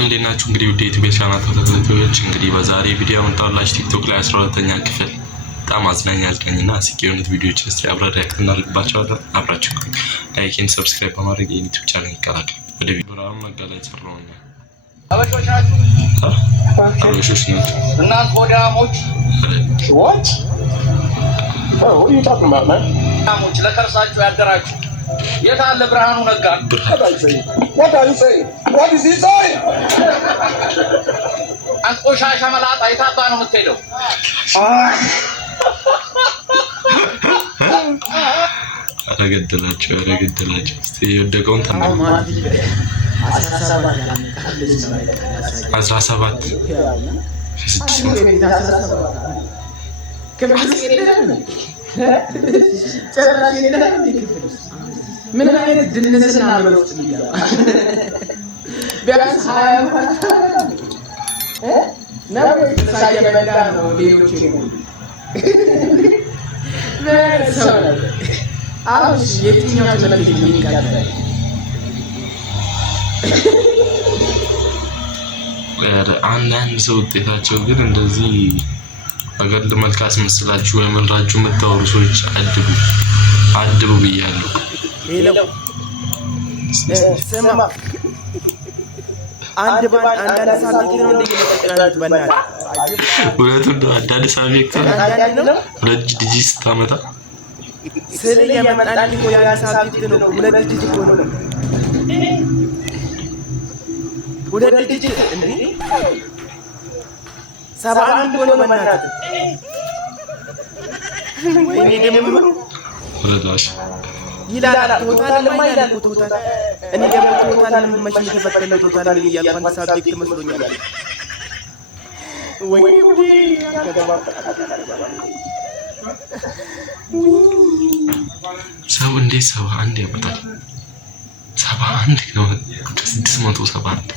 እንዴት ናችሁ? እንግዲህ ውዴት ቤተሻና ተከታታዮች እንግዲህ በዛሬ ቪዲዮ አመጣላችሁ ቲክቶክ ላይ 12ኛ ክፍል በጣም አዝናኝና አስቂኝ የሆኑት ቪዲዮዎች እስቲ አብረን ሪአክት እናደርግባቸዋለን። አብራችሁ ላይክ እና ሰብስክራይብ በማድረግ የዩቲዩብ ቻናል ይቀላቀሉ። ወደ ቪዲዮ ብራም መጋለጥ ሰራውና አበሾች ናችሁ እና ቆዳሞች what what are you talking about man ቆዳሞች ለከርሳችሁ ያደራችሁ የት አለ ብርሃኑ ነጋ? What are you saying? What is he saying? አንቆሻሻ መላጣ የታባ ነው የምትሄደው? አረገደላችሁ እስቲ የወደቀውን ተናገሩ። 17 ምን አይነት ድንነትና አመለውት ይላል ቢያንስ 20 ነው ሳይበላ ነው ሌሎች ነው ለሰው አውሽ የትኛው ተለብኝ የሚቀርብ አንዳንድ ሰው ውጤታቸው ግን እንደዚህ አገል መልካስ መስላችሁ የምንራችሁ የምታወሩ ሰዎች አድቡ ብያለሁ። ሄሎ ስማ አንድ ባንድ አንዳንድ ሳብጀክት ነው እንደየተጠናት በእናትህ ሁለቱም አንዳንድ ሳብጀክት ነው ሁለት ዲጂት ስታመጣ ስለ የመጣልኝ እኮ ያን ሳብጀክት ነው ሁለት ዲጂት እኮ ነው ሁለት ዲጂት እንዴ 71 እኮ ነው በእናትህ ወይኔ ደግሞ ወላሽ ይላል ቶታል ለማይላል ቶታል እኔ ደግሞ ቶታል ለምመሽ የተፈተነው ቶታል ምን ያልኳን ሳብጀክት መስሎኛል ወይ ጉዲ ሰው እንዴት 71 ያመጣል 71 ነው 671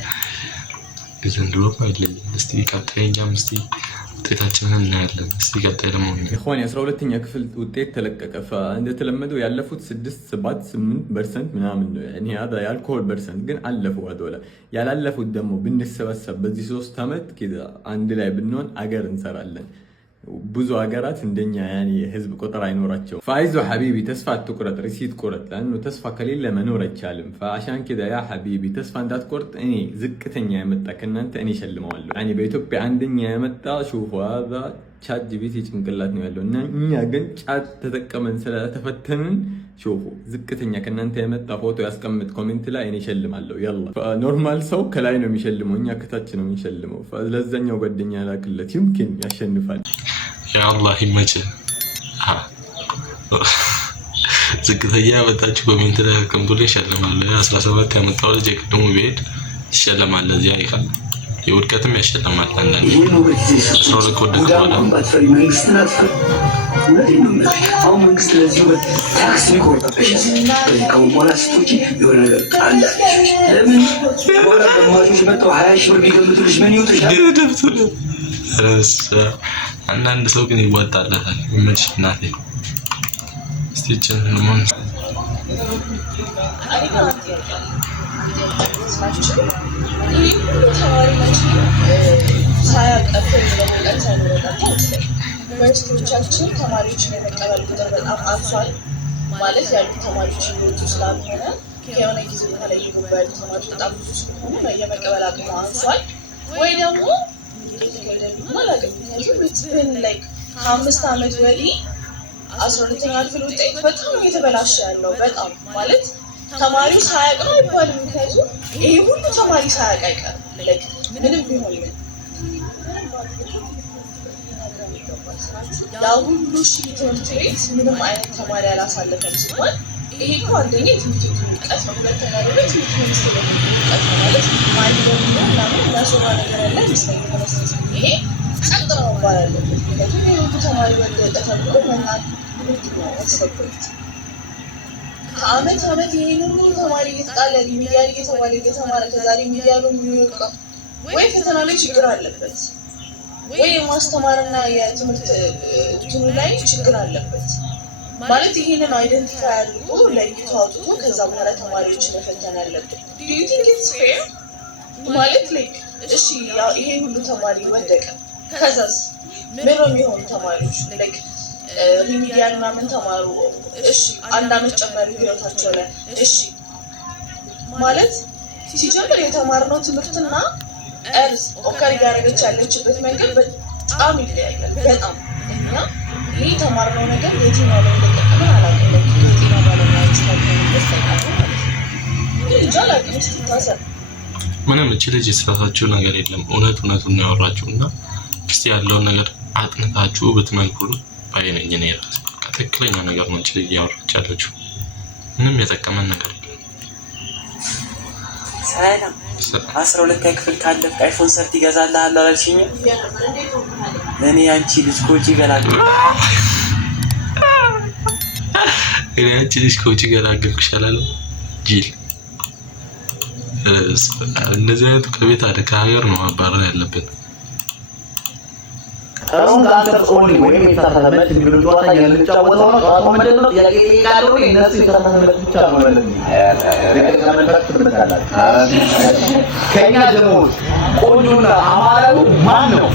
ዘንድሮ አይደለም። እስቲ ቀጣይኛም እስቲ ውጤታችንን እናያለን። እስቲ ቀጣይ ደግሞ ይሁን 12ኛ ክፍል ውጤት ተለቀቀ። እንደተለመደው ያለፉት 6 7 8% ምናምን ነው እኔ የአልኮሆል ፐርሰንት ግን አለፈው አዶላ ያላለፉት ደግሞ ብንሰበሰብ በዚህ 3 አመት ከዛ አንድ ላይ ብንሆን አገር እንሰራለን። ብዙ ሀገራት እንደኛ ያኔ ህዝብ ቁጥር አይኖራቸው። فايزو حبيبي ተስፋ አትቁረጥ ሪሲት ቁረጥ ለانه ተስፋ ከሌለ መኖር አይቻልም። فعشان كده يا حبيبي ተስፋ እንዳትቆርጥ እኔ ዝቅተኛ ያመጣ ከናንተ እኔ ሸልመዋለሁ። ያኔ በኢትዮጵያ አንደኛ ያመጣ ሹፋ هذا ቻት ጂፒቲ ጭንቅላት ነው ያለው እና እኛ ግን ቻት ተጠቀመን ስለተፈተንን ሹፉ ዝቅተኛ ከናንተ ያመጣ ፎቶ ያስቀምጥ ኮሜንት ላይ እኔ ሸልማለሁ። يلا ኖርማል ሰው ከላይ ነው የሚሸልመው እኛ ከታች ነው የሚሸልመው። ለዛኛው ጓደኛ ላክለት يمكن ያሸንፋል። يا الله يمجد ዝቅተኛ ያመጣችሁ ኮሜንት ላይ አስቀምጡልኝ እሸልማለሁ። 17 ያመጣው ልጅ ደግሞ ቢሄድ ይሸልማል። ለዚያ ይካል የውድቀትም ያሸልማል። አንዳንዴ 12 ወደቀ በኋላ አሁን መንግስት ለዚህ ታክስ ይቆርጣል። ከሞላ ስቶች የሆነ ነገር አለ። ለምን ወራ ደማጆች መጥተው 20 ሺህ ብር ቢገምቱልሽ ምን ይውጥሻል? አንዳንድ ሰው ግን ይወጣለታል። ይመችሽ እናቴ። እስቲ ጀነሞን ዩኒቨርሲቲዎቻችን ተማሪዎችን የመቀበል ቁጥር በጣም አንሷል። ማለት ያሉ ተማሪዎች ይወጡ ስላልሆነ ከሆነ ጊዜ በኋላ የሞባይል ተማሪዎች በጣም ብዙ ስለሆኑ የመቀበል አቅሙ አንሷል ወይ ደግሞ ከ5 አመት ወዲህ 12ኛ ክፍል ውጤት በጣም እየተበላሸ ያለው በጣም ማለት ተማሪው ሳያውቅ ነው አይባልም። ምክንያቱም ይሄ ሁሉ ተማሪ ሳያውቅ አይቀርም ምንም ቢሆን ያው ሁሉ ትምህርት ቤት ምንም አይነት ተማሪ ያላሳለፈም ሲሆን ይሄ እኮ አንደኛ ትምህርት ቤት ውድቀት ነው። ሁለተኛ ደግሞ ትምህርት ሚኒስቴር ውድቀት ነው ማለት ማን ደግሞ ምናምን የሚያስወራ ነገር ያለ አይመስለኝም። ተመስገን ይሄ ጸጥ ነው መባል አለበት። ምክንያቱም የሁሉ ተማሪ ወደቀ ተብሎ መናት ተሰጥቶት ከአመት አመት ይሄንን ሁሉ ተማሪ እየተጣለ ሚዲያ እየተማረ ከዛሬ ሚዲያ ነው የሚወጣው ወይ ፈተና ላይ ችግር አለበት ወይ የማስተማርና የትምህርት እንትኑ ላይ ችግር አለበት። ማለት ይሄንን አይደንቲፋይ አድርጎ ለይቶ አውጥቶ ከዛ በኋላ ተማሪዎች መፈተን አለበት። Do you think it's fair? ማለት ላይክ እሺ ይሄ ሁሉ ተማሪ ወደቀ ከዛስ ምን ነው የሚሆኑ ተማሪዎች ላይክ ሪሚዲያል ምናምን ተማሩ እሺ አንድ አመት ጨመሩ ህይወታቸው ላይ እሺ ማለት ሲጀምር የተማርነው ትምህርትና እርስ ኦከር ያደረገች ያለችበት መንገድ በጣም ይለያያል በጣም እና ይሄ የተማርነው ነገር የትኛው ላይ እንደጠቀመን አላውቅም የትኛው ባለሙያዎች ላይ ምንም እቺ ልጅ የተሳሳችው ነገር የለም እውነቱን ነው ያወራችው እና እስቲ ያለውን ነገር አጥንታችሁ ብትመልኩ ባይነኝ እኔ ራስ ትክክለኛ ነገር ነው እቺ ልጅ ያወራች ያለችው ምንም የጠቀመን ነገር የለም ሰላም 12 ክፍል ካለፈ አይፎን ሰርት ይገዛልሃል አላልሽኝ እኔ አንቺ ልጅ ኮጂ ገላግል እኔ አንቺ ልጅ ኮጂ ገላግልኩሽ አላለም ጂል እንደዚህ አይነት ከቤት አደ ከሀገር ነው ማባረር ያለብን አሁን አንተስ ኦንሊ ወይ የተሳሳተመች እንግዲህ ጨዋታ የምንጫወተው ነው ጨዋታው ምንድነው ጥያቄ ይቃሉ እነሱ የተሳሳተመች ብቻ ነው ማለት ነው ለከተማታት ትመጣላችሁ ከኛ ደግሞ ቆንጆና አማራው ማን ነው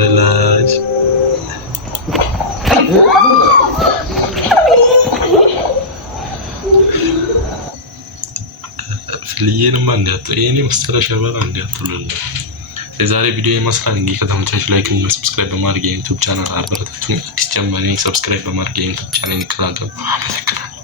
ሪላክስ ፍልዬንማ እንዲያጡ ይሄኔ መሰለሽ አባላ እንዲያጡልኝ የዛሬ ቪዲዮ ይመስላል እንግዲህ ከተመቻችሁ ላይክ እና ሰብስክራይብ በማድረግ የዩቲዩብ ቻናል አበረታቱኝ አዲስ ጀማሪ ሰብስክራይብ በማድረግ የዩቲዩብ ቻናል ይከታተሉ አመሰግናለሁ